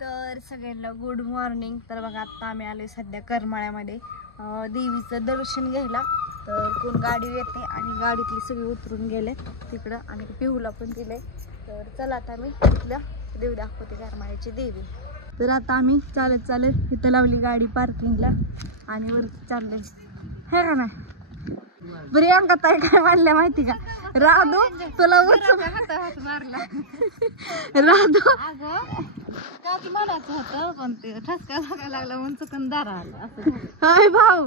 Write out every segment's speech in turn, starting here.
तर सगळ्यांना good morning. तर बघा आता आम्ही आलोय सध्या करमाळ्यामध्ये देवीचं दर्शन घ्यायला. तर कोण गाडी येते आणि गाडीतली सगळी उतरून गेले तिकडं आणि पिहूला पण दिले. तर चला आता आम्ही तिथलं देव दाखवते करमाळ्याची देवी. तर आता आम्ही चालत चालत इथं लावली गाडी पार्किंगला आणि वरती चालले हे का नाही. प्रियांका ताई काय म्हणल्या माहिती का, राधू तुला मारला राधू त्याच म्हणायचं होतं पण ते ठसका लागायला लागला म्हणून चुकंदार आला असं. हाय भाऊ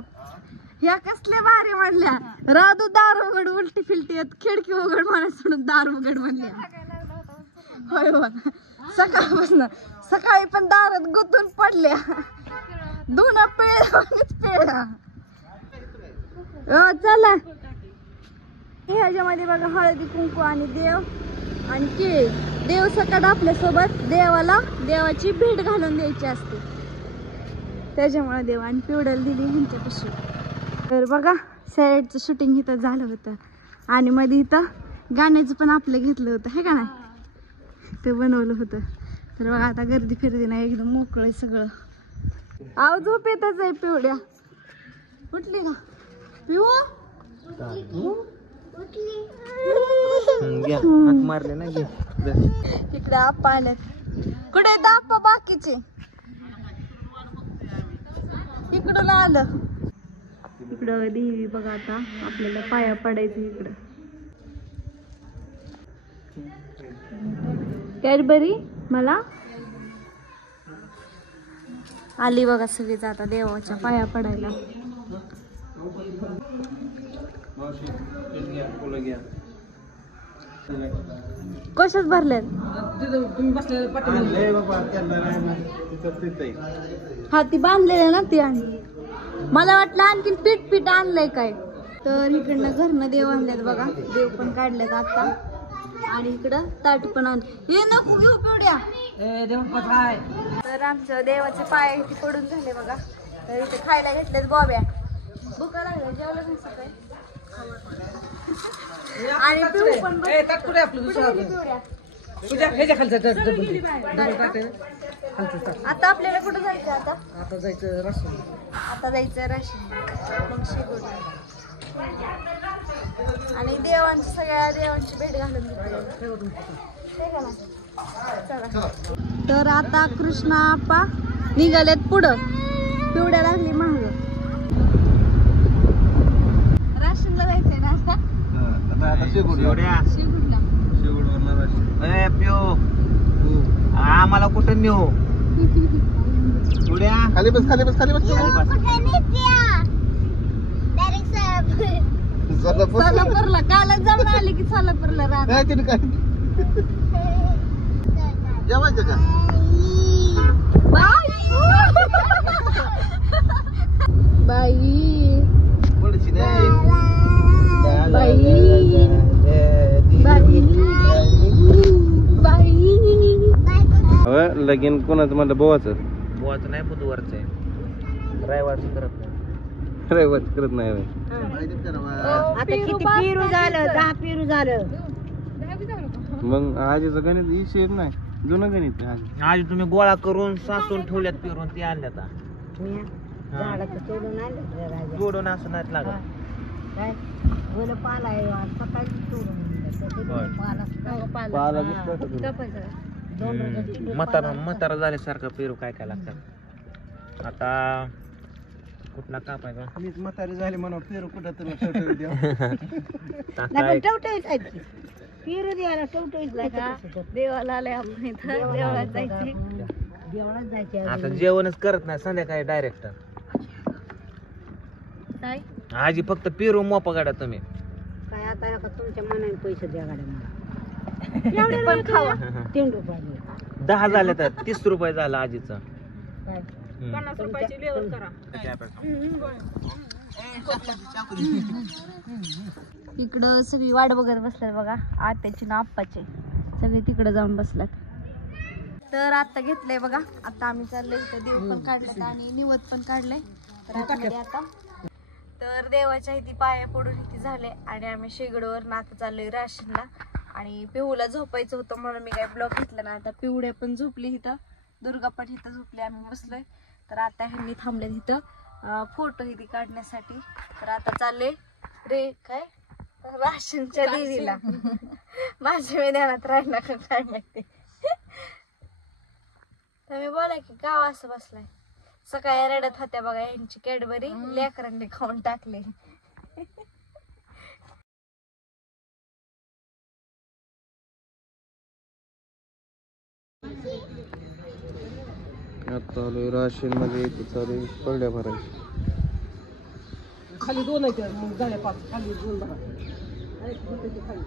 ह्या कसल्या भारी म्हणल्या, राधू दार उघड उलटी फिलटी खिडकी उघड म्हणा सोडून दार उघड म्हणल्या. होय बघ सकाळपासून सकाळी पण दारात गुंतून पडल्या दोन पेळा. चला ह्याच्यामध्ये बघा हळदी कुंकू आणि देव आणि केळी. देव सकाळ आपल्या सोबत देवाची भेट घालून द्यायची असते त्याच्यामुळे देव आणि पिवडल दिली ह्यांच्या पिशवी. तर बघा सॅरेडचं शूटिंग इथं झालं होतं आणि मध्ये इथं गाण्याचं पण आपलं घेतलं होतं हे का नाही, ते बनवलं होतं. तर बघा आता गर्दी फिरदी नाही एकदम मोकळं सगळं. आव झोप येतच आहे पिवड्या. उठली का पिऊ? मारले ना इकडे आप्पा आले. कुठे येत आप्पा बाकीचे? इकडून आलं. इकडं देवी बघा आता आपल्याला पाया पडायचं. इकडं कॅडबरी मला आली बघा सगळीच आता देवाच्या पाया पडायला. कशात भरल्यात? हा ती बांधलेली ना ती. आणि मला वाटलं आणखीन पीठ आणलंय काय. तर इकडनं घरनं देव आणल्यात बघा, देव पण काढल्यात आता. आणि इकडं ताट पण आणले. हे नको घेऊ पिवड्या. तर आमचं देवाचे पाय इथे पडून झाले बघा. तर इथे खायला घेतलेत बॉब्या. भुका लागल्या जेवलं नसतं काय. आणि पिऊ पण आता आपल्याला कुठं जायचं? आता जायचं राशीन मग शेगुड. आणि सगळ्या देवांची भेट घालून घेतली. तर आता कृष्णा आप्पा निघालेत पुढं, पिवड्या लागली माग. राशीनला जायचंय ना आता शेगुडला. आम्हाला कुठं नेऊ? खाली बस सोलापूरला कालच जाऊन आले की सोलापूरला राहत. जेवायचं का? बाई लगीन कोणाचं म्हणलं? बोवाचं नाही, बुधवारचं आहे. रविवारचं करत नाही. आता किती पेरू झालं? 10 पेरू झालं. मग आजीचं गणित विषय नाही, जुनं गणित आहे. आजी तुम्ही गोळा करून सासून ठेवल्यात पेरून ते आणल्यात. तोडून असं नाही लागत. म्हातारा झाल्यासारखं पेरू काय लागतात. आता कुठला कापायचा? मीच म्हातारी झाली म्हणून पेरू कुठं तुम्ही पेरू द्यायला देवाला आलंय आपण इथं. देवळात जायचे. आता जेवणच करत नाही संध्याकाळी डायरेक्ट. काय आजी फक्त पेरू मोपा गाड्या तुम्ही काय. आता तुमच्या मनाने पैसे द्या गाड्या मला. पण खावा. 3 रुपये 10 झाले तर 30 रुपये झालं आजीचं. 50 रुपयाची लेवल करा. इकडं सगळी वाट बघत बसल्यात बघा, आत्याची ना आप्पाचे सगळे तिकडे जाऊन बसल्यात. तर आता घेतलंय बघा. आता आम्ही चाललोय इथं देव पण काढलेत आणि निवत पण काढलंय. तर देवाच्या इथे पाया पडून इथे झाले आणि आम्ही शेगडवर नाक चाललोय राशीनला. आणि पिहूला झोपायचं होतं म्हणून मी काय ब्लॉग घेतला ना. आता पिवड्या पण झोपली इथं दुर्गा पण इथं झोपली, आम्ही बसलोय. तर आता ह्यांनी थांबले तिथं फोटो इथे काढण्यासाठी. तर आता चालले रे काय राशनच्या देवीला. माझ्या मैदानात राहिला का काय माहिती. तर मी बोला की गाव असं बसलाय. सकाळी रडत होत्या बघा, यांची कॅडबरी लेकरांनी खाऊन टाकले. आता आलोय राशन मध्ये, चालू पडल्या भरायची. खाली 2 आहेत मग झाल्या 5, खाली 2 भरा. खाली